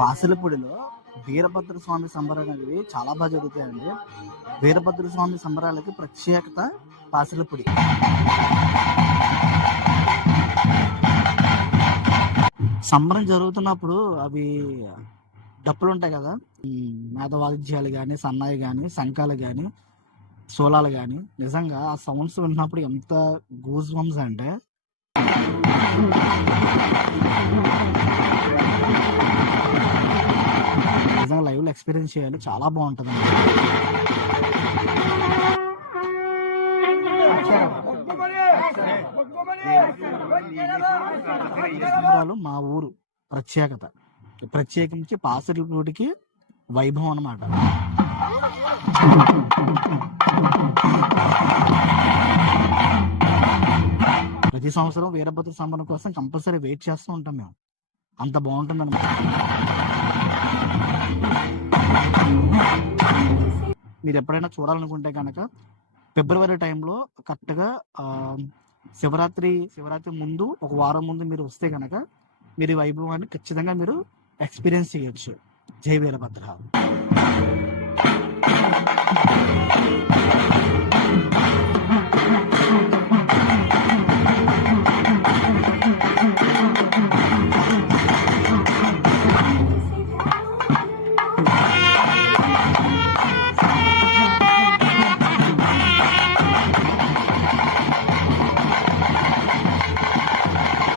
బాసిలపూడిలో వీరభద్ర స్వామి సంబరాలు అనేవి చాలా బాగా జరుగుతాయండి. వీరభద్ర స్వామి సంబరాలకి ప్రత్యేకత బాసిలపూడి. సంబరం జరుగుతున్నప్పుడు అవి డప్పులు ఉంటాయి కదా, మేధవాద్యాలు కానీ, సన్నాయి కానీ, శంఖాలు కానీ, సోలాలు కానీ, నిజంగా ఆ సౌండ్స్ విన్నప్పుడు ఎంత గూస్ బంప్స్ అంటే నిజంగా లైవ్ లో ఎక్స్పీరియన్స్ చేయాలి, చాలా బాగుంటుంది. మా ఊరు ప్రత్యేకత, ప్రత్యేకించి పాసిలపూడికి వైభవం అన్నమాట. ప్రతి సంవత్సరం వీరభద్ర సంబరం కోసం కంపల్సరీ వెయిట్ చేస్తూ ఉంటాం మేము, అంత బాగుంటుంది అన్నమాట. మీరు ఎప్పుడైనా చూడాలనుకుంటే కనుక ఫిబ్రవరి టైంలో కరెక్ట్గా శివరాత్రి ముందు ఒక వారం ముందు మీరు వస్తే కనుక మీరు ఈ వైభవాన్ని ఖచ్చితంగా మీరు ఎక్స్పీరియన్స్ చేయొచ్చు. జై వీరభద్ర.